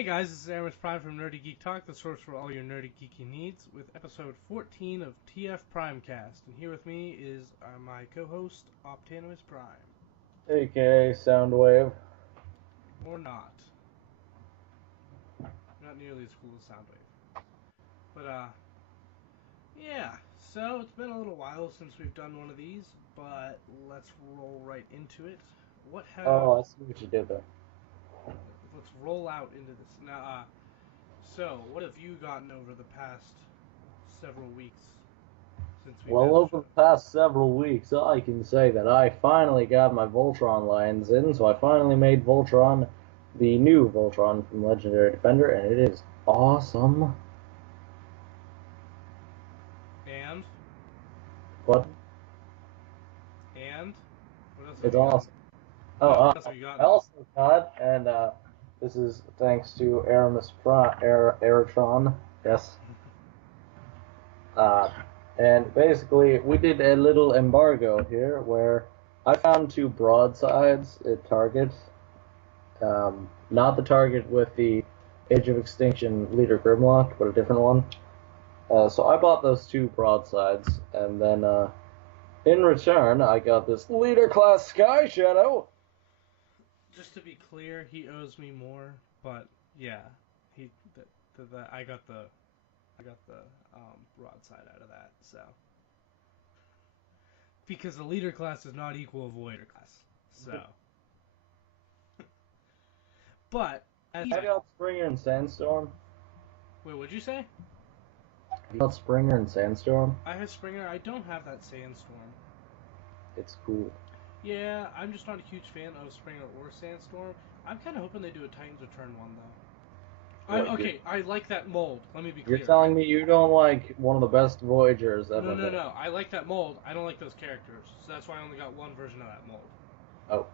Hey guys, this is Erimus Prime from Nerdy Geek Talk, the source for all your nerdy geeky needs, with episode 14 of TFPrimecast. And here with me is my co-host, Optanimus Prime. AKA Soundwave. Or not. Not nearly as cool as Soundwave. But, yeah. So, it's been a little while since we've done one of these, but let's roll right into it. What have... Oh, I see what you did there. Let's roll out into this. Now, so, what have you gotten over the past several weeks since we've had Well, over the past several weeks, I can say that I finally got my Voltron lines in, so I finally made Voltron, the new Voltron from Legendary Defender, and it is awesome. And? What? And? What else have It's you got? awesome. Oh, What else have you got? I also got, and this is thanks to Erimus Aerotron, yes. And basically, we did a little embargo here where I found two broadsides at Target. Not the Target with the Age of Extinction Leader Grimlock, but a different one. So I bought those two broadsides, and then in return, I got this Leader Class Sky Shadow. Just to be clear, he owes me more, but yeah, I got the broadside out of that, so because the leader class is not equal of voider class, so. But I got Springer and Sandstorm. Wait, what'd you say? You got Springer and Sandstorm? I have Springer. I don't have that Sandstorm. It's cool. Yeah, I'm just not a huge fan of Springer or Sandstorm. I'm kind of hoping they do a Titans Return one, though. Okay, I like that mold. Let me be clear. You're telling me you don't like one of the best Voyagers ever made? No. I like that mold. I don't like those characters. So that's why I only got one version of that mold. Oh.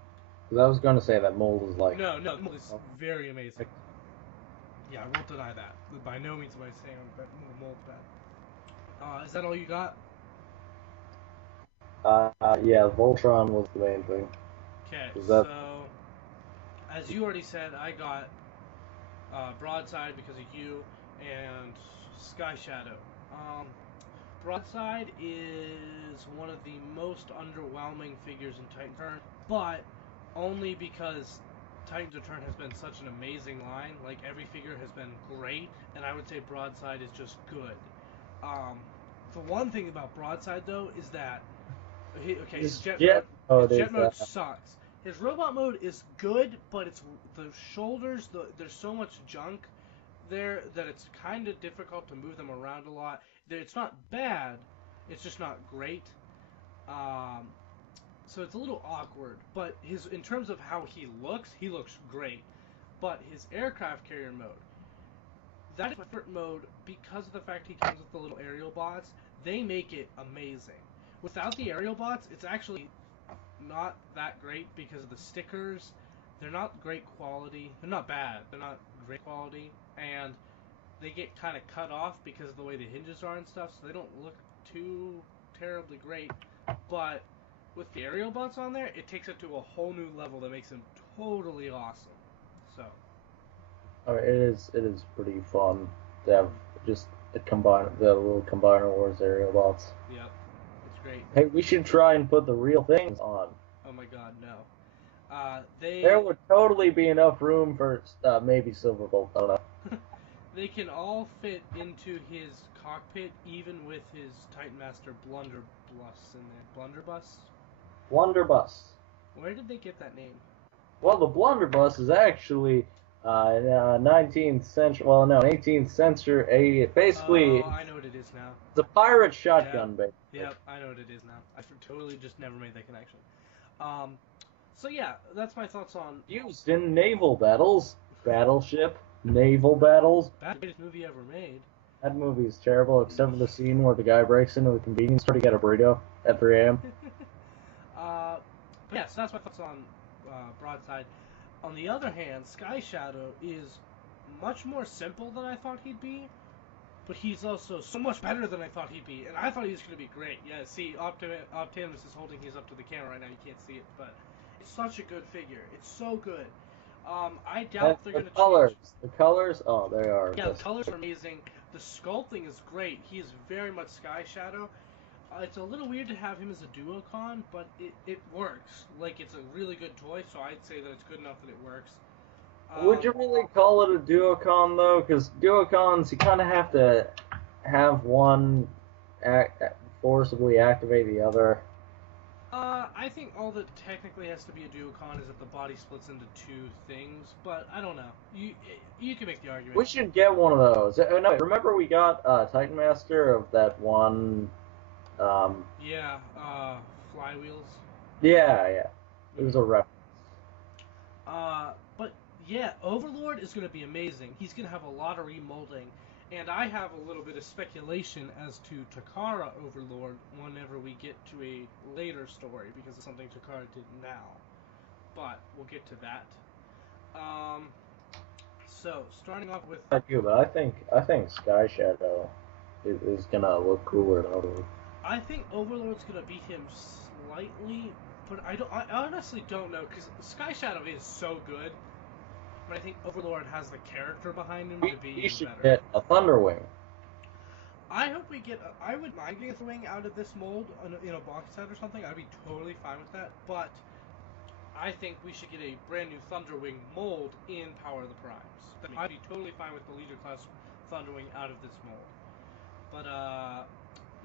Because I was going to say that mold is like... No, the mold is very amazing. Yeah, I won't deny that. By no means am I saying that mold's bad. Is that all you got? Yeah, Voltron was the main thing. Okay, so as you already said, I got Broadside because of you and Sky Shadow. Broadside is one of the most underwhelming figures in Titans Return, but only because Titans Return has been such an amazing line. Like, every figure has been great, and I would say Broadside is just good. The one thing about Broadside, though, is that his jet mode sucks. His robot mode is good, but it's the shoulders. There's so much junk there that it's kind of difficult to move them around a lot. It's not bad, it's just not great. So it's a little awkward. But in terms of how he looks great. But his aircraft carrier mode, that is my favorite mode because of the fact he comes with the little aerial bots. They make it amazing. Without the aerial bots, it's actually not that great because of the stickers. They're not great quality. They're not bad. They're not great quality. And they get kind of cut off because of the way the hinges are and stuff, so they don't look too terribly great. But with the aerial bots on there, it takes it to a whole new level that makes them totally awesome. So. It is pretty fun to have just the little Combiner Wars aerial bots. Yep. It's great. Hey, we should try and put the real things on. Oh my god, no. There would totally be enough room for maybe Silverbolt. I don't know. They can all fit into his cockpit, even with his Titan Master Blunderbuss in there. Blunderbuss? Blunderbuss. Where did they get that name? Well, the Blunderbuss is actually 19th century. Well, no, 18th century. Basically, I know what it is now. It's a pirate shotgun, basically. Yep, I know what it is now. I totally just never made that connection. So yeah, that's my thoughts on... Used in naval battles. Battleship. Naval battles. That's the greatest movie ever made. That movie is terrible, except for the scene where the guy breaks into the convenience store to get a burrito at 3 a.m. Yeah, so that's my thoughts on Broadside. On the other hand, Sky Shadow is much more simple than I thought he'd be, but he's also so much better than I thought he'd be, and I thought he was going to be great. Yeah, see, Optanimus is holding his up to the camera right now, you can't see it, but it's such a good figure. It's so good. I And doubt they're the going to colors, change. the colors, oh, they are Yeah, the just colors are amazing. The sculpting is great. He is very much Sky Shadow. It's a little weird to have him as a duocon, but it works. Like, it's a really good toy, so I'd say that it's good enough that it works. Would you really call it a duocon though? Because duocons, you kind of have to have one forcibly activate the other. I think all that technically has to be a duocon is that the body splits into two things, but I don't know. You can make the argument. We should get one of those. No, remember we got Titan Master of that one. Yeah, flywheels. Yeah. It was a reference. But yeah, Overlord is going to be amazing. He's going to have a lot of remolding, and I have a little bit of speculation as to Takara Overlord whenever we get to a later story, because it's something Takara did now. But we'll get to that. So starting off with. I do, but I think Sky Shadow is gonna look cooler than Overlord. I think Overlord's gonna beat him slightly, but I honestly don't know because Sky Shadow is so good. But I think Overlord has the character behind him to be He should better. get a Thunderwing. I hope we get. I would mind getting a Thunderwing out of this mold in a box set or something. I'd be totally fine with that. But I think we should get a brand new Thunderwing mold in Power of the Primes. I mean, I'd be totally fine with the Leader class Thunderwing out of this mold. But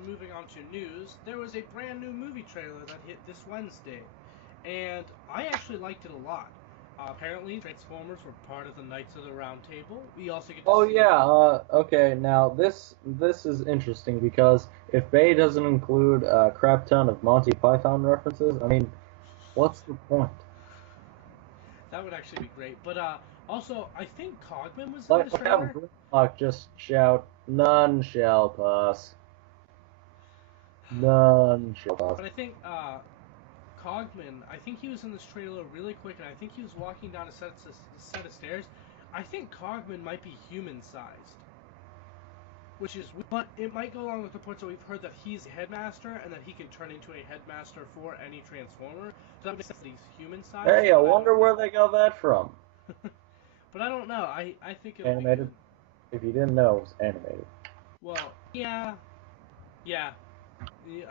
moving on to news, there was a brand new movie trailer that hit this Wednesday, and I actually liked it a lot. Apparently, Transformers were part of the Knights of the Round Table. We also get to see... Okay, now this is interesting because if Bay doesn't include a crap ton of Monty Python references, I mean, what's the point? That would actually be great. But also, I think Cogman was in this trailer. Have Grimlock just shout, "None shall pass. None shall pass." But I think Cogman, I think he was in this trailer really quick, and I think he was walking down a set of stairs. I think Cogman might be human-sized, but it might go along with the point that we've heard that he's a headmaster and that he can turn into a headmaster for any Transformer. So that makes sense that he's human-sized. Hey, I wonder where they got that from. But I don't know. I think it'll Animated. be good. If you didn't know, it was animated. Well, yeah.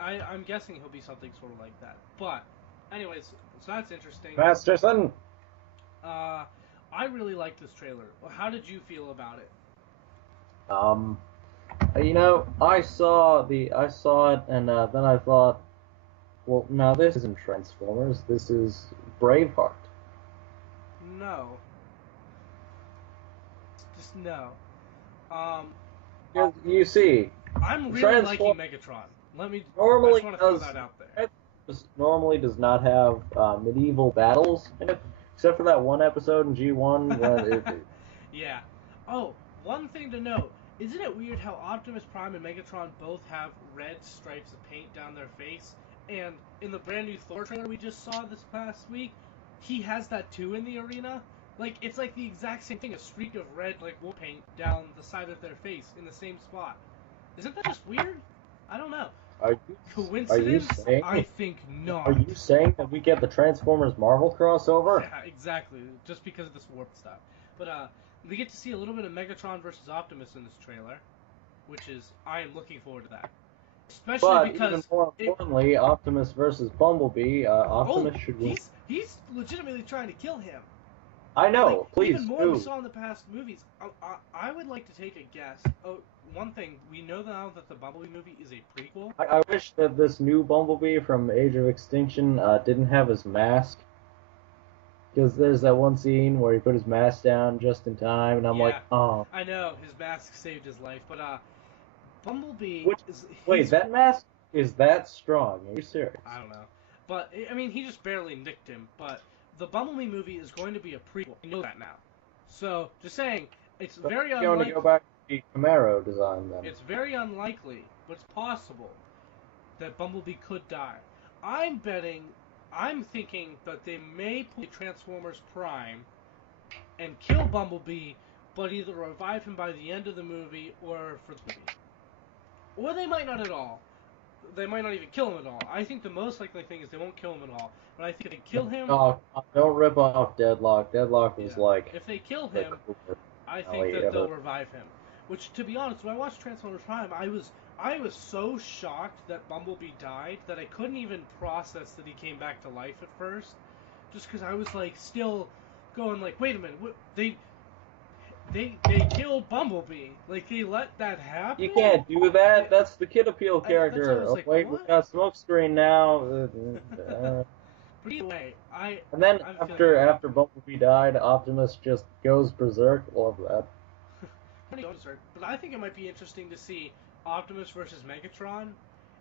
I'm guessing he'll be something sort of like that. But, anyways, so that's interesting. Masterson. I really liked this trailer. How did you feel about it? You know, I saw it, and then I thought, well, no, this isn't Transformers. This is Braveheart. No. Just no. You see, I'm really liking Megatron. I just want to throw that out there. Normally does not have medieval battles in it, except for that one episode in G1 when Yeah. Oh, one thing to note. Isn't it weird how Optimus Prime and Megatron both have red stripes of paint down their face? And in the brand new Thor trailer we just saw this past week, he has that too in the arena. Like, it's like the exact same thing, a streak of red, like, wool paint down the side of their face in the same spot. Isn't that just weird? I don't know. Coincidence? I think not. Are you saying that we get the Transformers Marvel crossover? Yeah, exactly. Just because of this warp stuff. But, we get to see a little bit of Megatron versus Optimus in this trailer, which is, I am looking forward to that. Especially because... even more importantly, Optimus versus Bumblebee, Optimus should win. He's legitimately trying to kill him. I know, like, please even more do. we saw in the past movies. I would like to take a guess. Oh, one thing, we know now that the Bumblebee movie is a prequel. I wish that this new Bumblebee from Age of Extinction didn't have his mask. Because there's that one scene where he put his mask down just in time, and I'm like, oh. I know, his mask saved his life, but Bumblebee Wait, that mask is that strong? Are you serious? I don't know. But, I mean, he just barely nicked him, but the Bumblebee movie is going to be a prequel. I know that now. So, just saying, it's very unlikely... going to go back to the Camaro design, then. It's very unlikely, but it's possible that Bumblebee could die. I'm thinking that they may pull Transformers Prime and kill Bumblebee, but either revive him by the end of the movie or for the movie. Or they might not at all. they might not even kill him at all. I think the most likely thing is they won't kill him at all. But I think if they kill him, don't rip off Deadlock. Deadlock was yeah, like if they kill the him, coolest I think finale that they'll ever. revive him. Which, to be honest, when I watched Transformers Prime, I was so shocked that Bumblebee died that I couldn't even process that he came back to life at first. Just because I was like still going like, wait a minute, what they killed Bumblebee. Like they let that happen. You can't do that. That's the Kid Appeal That's what I character. was Oh like, wait, what? we got Smokescreen now. But either way, And then I'm after Bumblebee died, Optimus just goes berserk. Love that. But I think it might be interesting to see Optimus versus Megatron,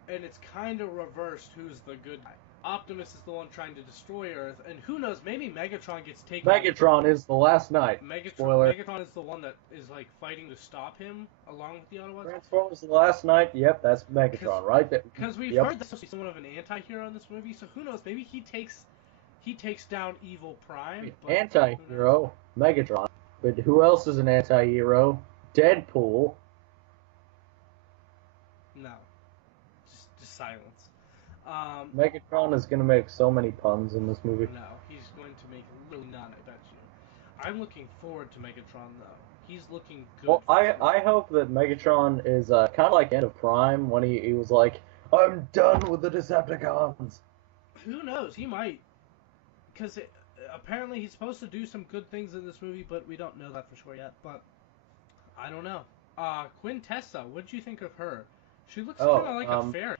and it's kind of reversed who's the good guy. Optimus is the one trying to destroy Earth, and who knows, maybe Megatron gets taken. Megatron is the last knight. Spoiler. Megatron is the one that is like fighting to stop him, along with the Autobots. Transformers: The Last Knight. Yep, that's Megatron, right there. Because we've heard that he's somewhat of an anti-hero in this movie, so who knows? Maybe he takes down Evil Prime. Anti-hero, Megatron. But who else is an anti-hero? Deadpool. No, just silence. Megatron is gonna make so many puns in this movie. No, he's going to make really none, I bet you. I'm looking forward to Megatron, though. He's looking good. Well, I hope that Megatron is kind of like End of Prime when he was like, I'm done with the Decepticons. Who knows? He might. Because apparently he's supposed to do some good things in this movie, but we don't know that for sure yet. But I don't know. Quintessa, what did you think of her? She looks kind of like a fairy.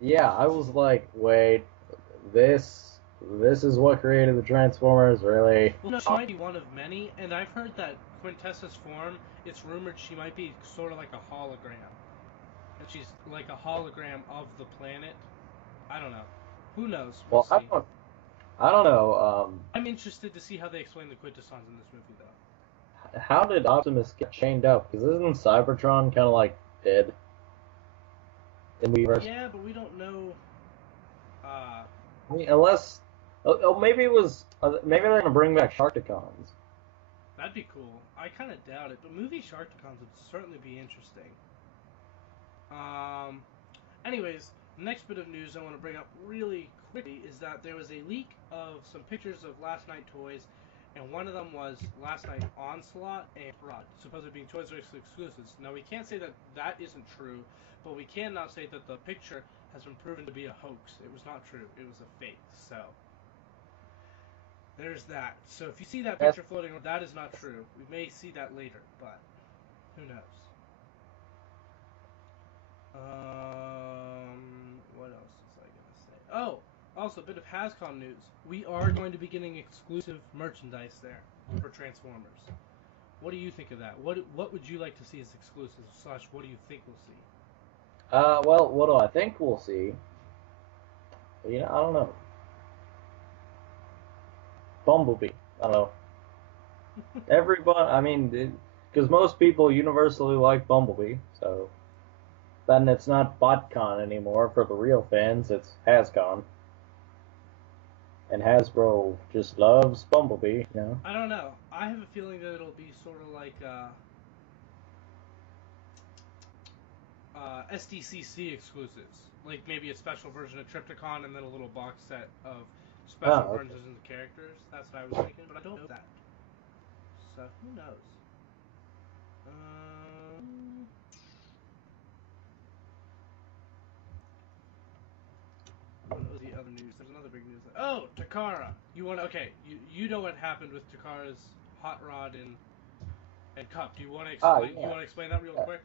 Yeah, I was like, wait, this is what created the Transformers, really? Well, no, she might be one of many, and I've heard that Quintessa's form, it's rumored she might be sort of like a hologram. And she's like a hologram of the planet. I don't know. Who knows? We'll see. I don't know. I'm interested to see how they explain the Quintessons in this movie, though. How did Optimus get chained up? Because isn't Cybertron kind of like dead? In the universe? Yeah, but we don't know. I mean, unless, maybe it was. Maybe they're gonna bring back Sharkticons. That'd be cool. I kind of doubt it, but movie Sharkticons would certainly be interesting. Anyways, the next bit of news I want to bring up really quickly is that there was a leak of some pictures of Last Night toys, and one of them was Last Night Onslaught and Rod, supposedly being Toys R Us exclusives. Now, we can't say that that isn't true, but we can now say that the picture has been proven to be a hoax. It was not true. It was a fake. So, there's that. So, if you see that picture floating around, that is not true. We may see that later, but who knows? What else was I going to say? Oh, also, a bit of HasCon news. We are going to be getting exclusive merchandise there for Transformers. What do you think of that? What would you like to see as exclusive, / what do you think we'll see? Well, what do I think we'll see? You know, I don't know. Bumblebee. I don't know. Everyone, I mean, because most people universally like Bumblebee, so then it's not BotCon anymore for the real fans, it's HasCon. And Hasbro just loves Bumblebee, you know? I don't know. I have a feeling that it'll be sort of like SDCC exclusives. Like maybe a special version of Trypticon and then a little box set of special versions of the characters. That's what I was thinking, but I don't know that. So, who knows? What was the other news? There's another big news. Oh, Takara. You know what happened with Takara's Hot Rod and Cup. Do you want to explain? Yeah. You want to explain that real quick?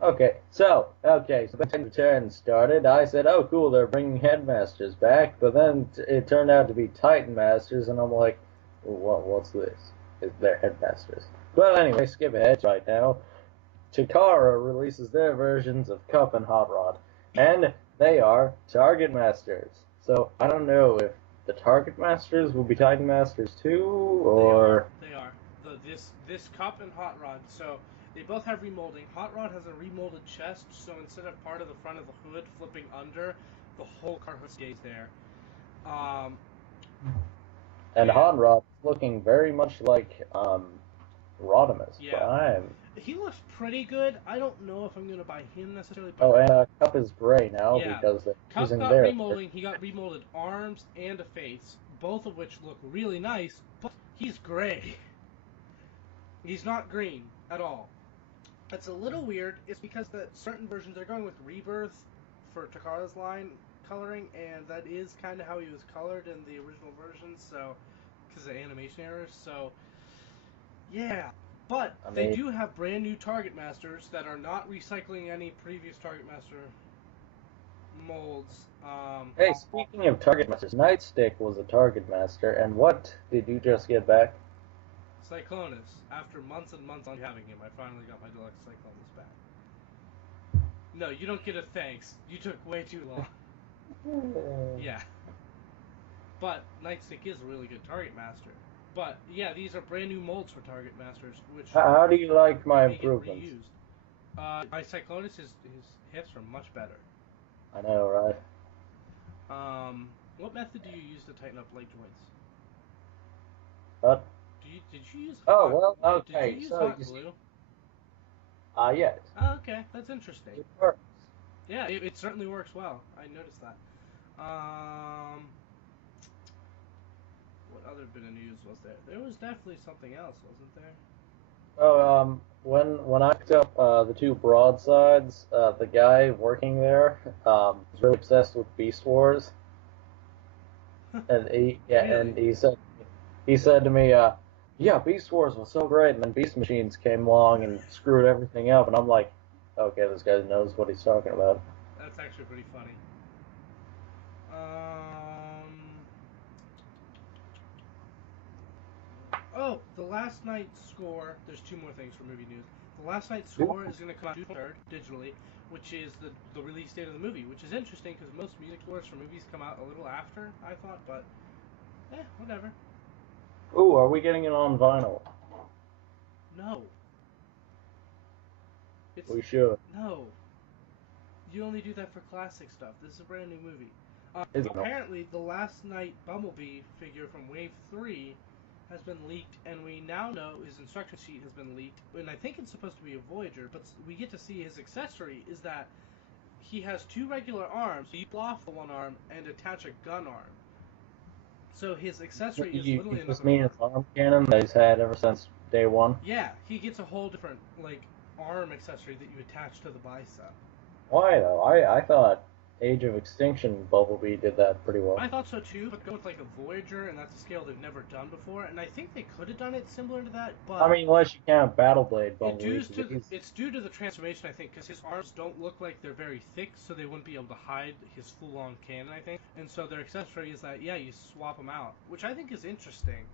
Okay, so when Return started, I said, oh, cool, they're bringing Headmasters back, but then it turned out to be Titan Masters, and I'm like, well, what's this? They're Headmasters. Well, anyway, skip ahead right now. Takara releases their versions of Cup and Hot Rod, and they are Target Masters. So, I don't know if the Target Masters will be Titan Masters too, or... They are. This Cup and Hot Rod, so... They both have remolding. Hot Rod has a remolded chest, so instead of part of the front of the hood flipping under, the whole car hood stays there. And Hot Rod looking very much like Rodimus. Yeah. he looks pretty good. I don't know if I'm going to buy him necessarily. Oh, But and Cup is gray now yeah, because they're Cup using got their. remolding. He got remolded arms and a face, both of which look really nice. But he's gray. He's not green at all. It's a little weird. It's because that certain versions are going with Rebirth for Takara's line coloring, and that is kind of how he was colored in the original version. So, because of animation errors. So, yeah. But they do have brand new Target Masters that are not recycling any previous Target Master molds. Hey, speaking of Target Masters, Nightstick was a Target Master, and what did you just get back? Cyclonus. After months and months on having him, I finally got my deluxe Cyclonus back. No, you don't get a thanks. You took way too long. Yeah. But Nightstick is a really good Target Master. But yeah, these are brand new molds for Target Masters, which How do you like my improvements? Reused. My Cyclonus, his hits are much better. I know, right? What method do you use to tighten up leg joints? What? Did you use Oh, hot, well, okay, did you use so hot you glue? Yes. Oh, okay, that's interesting. It works. Yeah, it certainly works well. I noticed that. What other bit of news was there? There was definitely something else, wasn't there? Oh, when I picked up the two broadsides, the guy working there was really obsessed with Beast Wars, and Really? he said to me, yeah, Beast Wars was so great, and then Beast Machines came along and screwed everything up, and I'm like, okay, this guy knows what he's talking about. That's actually pretty funny. Oh, the last night's score. There's two more things for movie news. The last night's score is going to come out June 3rd digitally, which is the release date of the movie, which is interesting because most music scores for movies come out a little after, I thought, but whatever. Ooh, are we getting it on vinyl? No. We should. No. You only do that for classic stuff. This is a brand new movie. Apparently, the last night Bumblebee figure from Wave 3 has been leaked, and we now know his instruction sheet has been leaked, and I think it's supposed to be a Voyager, but we get to see his accessory is that he has two regular arms, so you pull off the one arm and attach a gun arm. So his accessory is literally just another mean his arm cannon that he's had ever since day one? Yeah, he gets a whole different, arm accessory that you attach to the bicep. Why, though? I thought Age of Extinction Bumblebee did that pretty well. I thought so too, but go with a Voyager, and that's a scale they've never done before, and I think they could have done it similar to that, but... I mean, unless you count Battleblade Bumblebee. It's due to the transformation, I think, because his arms don't look like they're very thick, so they wouldn't be able to hide his full-on cannon, I think. And so their accessory is that, you swap them out, which I think is interesting.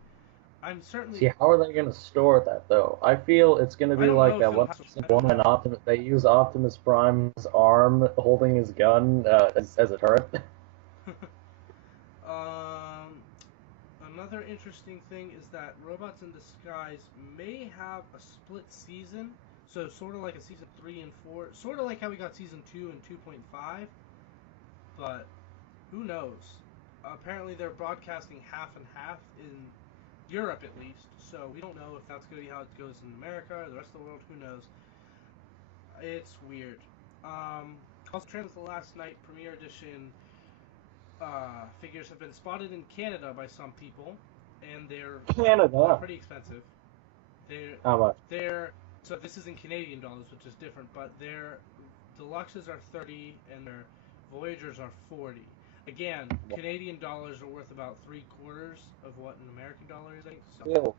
I'm certainly... See, how are they going to store that, though? I feel it's going to be like that one when they use Optimus Prime's arm holding his gun as a turret. Another interesting thing is that Robots in Disguise may have a split season, so sort of like a season 3 and 4, sort of like how we got season 2 and 2.5, but who knows? Apparently they're broadcasting half and half in Europe at least, so we don't know if that's going to be how it goes in America or the rest of the world, who knows. It's weird. Also, Trans the Last Night Premiere Edition figures have been spotted in Canada by some people, and they're pretty expensive. How much? So this is in Canadian dollars, which is different, but their deluxes are 30 and their Voyagers are 40. Again, Canadian dollars are worth about 3/4 of what an American dollar is, I think.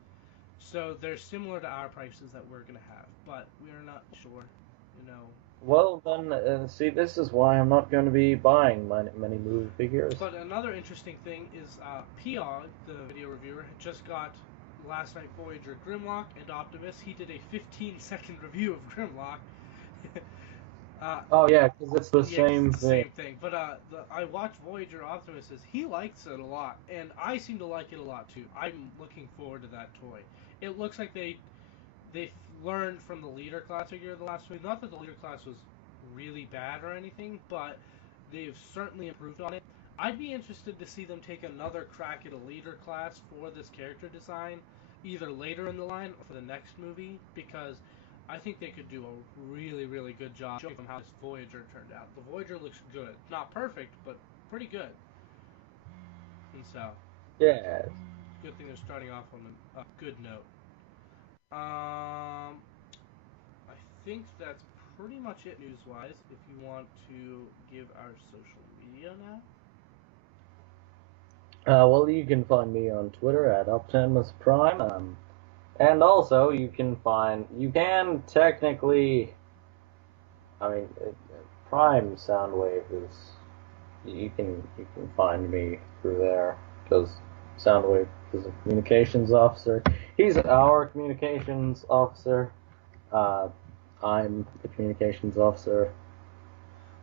So they're similar to our prices that we're going to have, but we're not sure, Well, then, see, this is why I'm not going to be buying many movie figures. But another interesting thing is Piog, the video reviewer, just got Last Night Voyager Grimlock and Optimus. He did a 15-second review of Grimlock. Oh, yeah, because it's the same thing. Same thing. But I watched Voyager Optimus. He likes it a lot, and I seem to like it a lot, too. I'm looking forward to that toy. It looks like they learned from the Leader class figure of the last week. Not that the Leader class was really bad or anything, but they've certainly improved on it. I'd be interested to see them take another crack at a Leader class for this character design, either later in the line or for the next movie, because I think they could do a really, really good job showing them how this Voyager turned out. The Voyager looks good. Not perfect, but pretty good. And so, Yeah. good thing they're starting off on a good note. I think that's pretty much it news-wise. If you want to give our social media now. Well, you can find me on Twitter at Optanimus Prime. And also, you can technically, I mean, Prime Soundwave is, you can find me through there, because Soundwave is a communications officer. He's our communications officer. I'm the communications officer.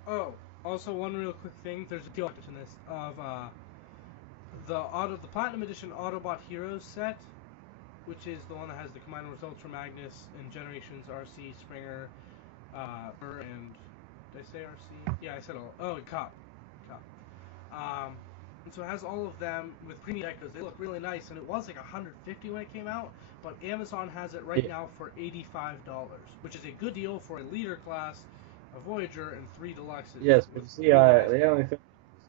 Oh, also one real quick thing. There's a deal in this of the Platinum Edition Autobot Heroes set, which is the one that has the Commodore Ultra Magnus and Generations RC Springer, and did I say RC? Yeah, I said all. Oh, and Cop. And so it has all of them with premium echoes. They look really nice, and it was like $150 when it came out, but Amazon has it right now for $85, which is a good deal for a leader class, a Voyager, and 3 Deluxes. Yes, but see, the only thing,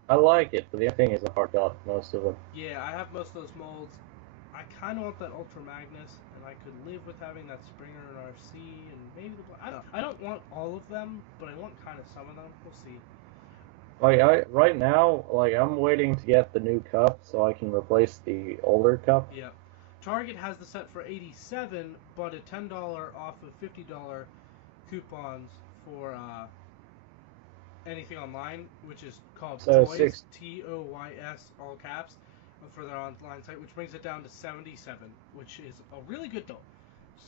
I like it, but the other thing is I hard got most of them. Yeah, I have most of those molds. I kind of want that Ultra Magnus, and I could live with having that Springer and RC, and maybe I don't want all of them, but I want kind of some of them. We'll see. Like right now, like I'm waiting to get the new cup so I can replace the older cup. Yeah. Target has the set for $87, but a $10 off of $50 coupons for anything online, which is called Toys, TOYS, all caps, for their online site, which brings it down to $77, which is a really good deal.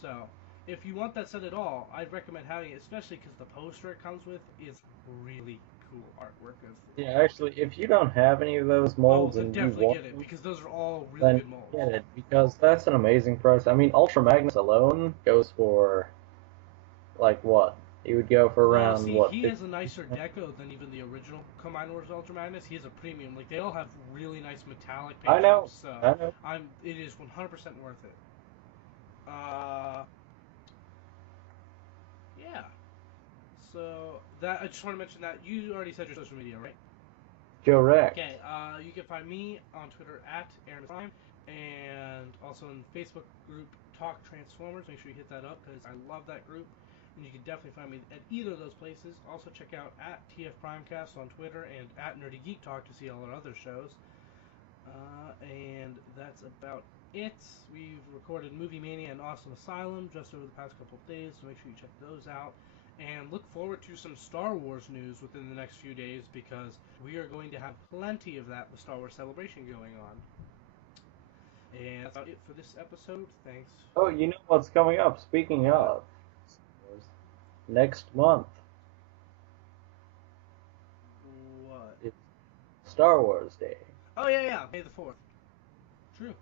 So, if you want that set at all, I'd recommend having it, especially because the poster it comes with is really cool artwork of. Yeah, actually, if you don't have any of those molds and you want get it, because those are all really then good molds. get it, because that's an amazing price. I mean, Ultra Magnus alone goes for, like, what? He would go for around, what? He has a nicer deco than even the original Commodores Ultra Magnus. He has a premium. Like, they all have really nice metallic paint jobs, so I know. It is 100% worth it. Yeah. So, that I just want to mention that you already said your social media, right? Correct. Okay, you can find me on Twitter at Erimus, and also in the Facebook group Talk Transformers. Make sure you hit that up, because I love that group. And you can definitely find me at either of those places. Also check out at TFPrimecast on Twitter and at Nerdy Geek Talk to see all our other shows. And that's about it. We've recorded Movie Mania and Awesome Asylum just over the past couple of days, so make sure you check those out. And look forward to some Star Wars news within the next few days, because we are going to have plenty of that with Star Wars Celebration going on. And that's about it for this episode. Thanks. Oh, you know what's coming up? Speaking of, next month. What? It's Star Wars Day. Oh, yeah, May the 4th. True.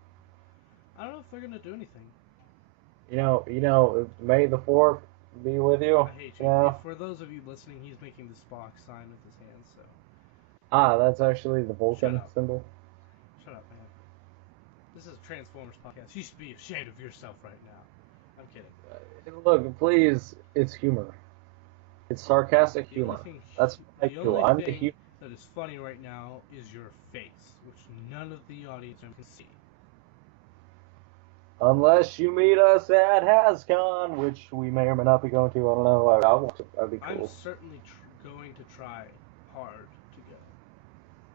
I don't know if they're going to do anything. You know, May the 4th be with you. I hate you. Yeah. For those of you listening, he's making the Spock sign with his hands, so. Ah, that's actually the Vulcan symbol. Shut up, man. This is a Transformers podcast. You should be ashamed of yourself right now. I'm kidding. Look, please, it's humor. It's sarcastic humor. That's what I do. I'm the humor. That is funny right now is your face, which none of the audience can see. Unless you meet us at HasCon, which we may or may not be going to. I don't know. That'd be cool. I'm certainly going to try hard to go.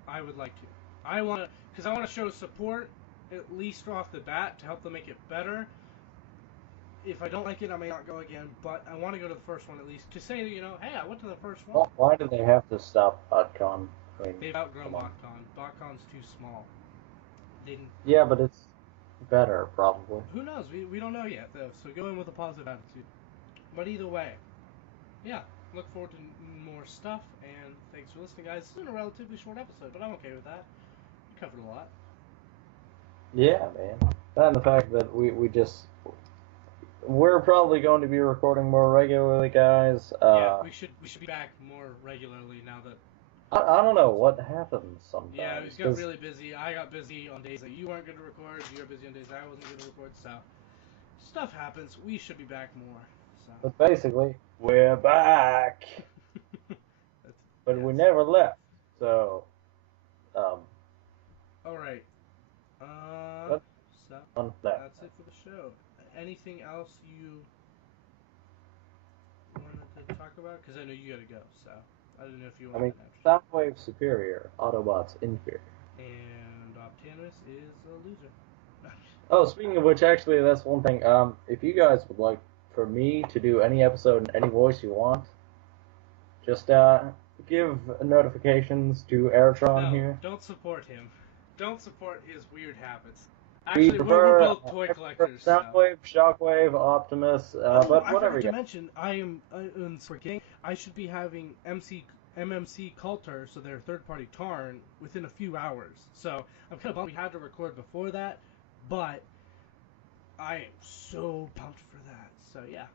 I would like to. I want to show support, at least off the bat, to help them make it better. If I don't like it, I may not go again, but I want to go to the first one at least, to say, hey, I went to the first one. Well, why do they have to stop BotCon? I mean, they've outgrown BotCon. BotCon's too small. Yeah, but it's better, probably. Who knows? We don't know yet, though, so go in with a positive attitude. But either way, yeah, look forward to more stuff, and thanks for listening, guys. It's been a relatively short episode, but I'm okay with that. We covered a lot. Yeah, man. And the fact that we're probably going to be recording more regularly, guys. Yeah, we should be back more regularly now that. I don't know what happens sometimes. Yeah, we got really busy. I got busy on days that you weren't going to record. You were busy on days I wasn't going to record. So stuff happens. We should be back more. So. But basically, we're back. But yes. we never left. So, All right. What? So on that. that's it for the show. Anything else you wanted to talk about? Because I know you gotta go, so I don't know if you I wanted mean, an after. Soundwave superior, Autobots inferior. And Optanimus is a loser. Oh, speaking of which, actually, that's one thing. If you guys would like for me to do any episode in any voice you want, just give notifications to Aerotron No, here. don't support him. Don't support his weird habits. We Actually, we're both toy I prefer collectors. So. Soundwave, Shockwave, Optimus, but I whatever forgot to you got. mention, I should be having MMC Coulter, so their third-party Tarn, within a few hours. So I'm kind of bummed we had to record before that, but I am so pumped for that. So yeah.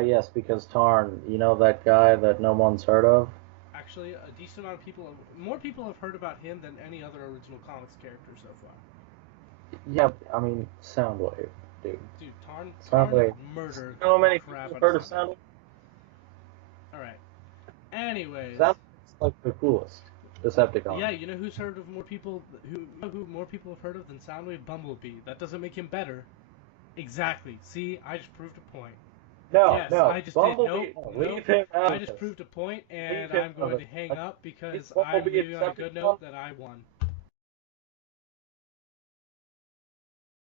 Yes, because Tarn, you know that guy that no one's heard of? Actually, a decent amount of people, more people have heard about him than any other original comics character so far. Yeah, I mean, Soundwave, dude. Dude, Tarn Soundwave. murdered How many crap people out have heard of of Soundwave? Alright. Anyways. Soundwave's like the coolest Decepticon. Yeah, you know who's heard of more people who more people have heard of than Soundwave? Bumblebee. That doesn't make him better. Exactly. See, I just proved a point. No, Yes, no. I just Bumblebee, did. Nope. leave him out I of just this. proved a point, and Leave him I'm out going of to it. hang up because I'm Bumblebee leaving on a good Decepticon? note that I won.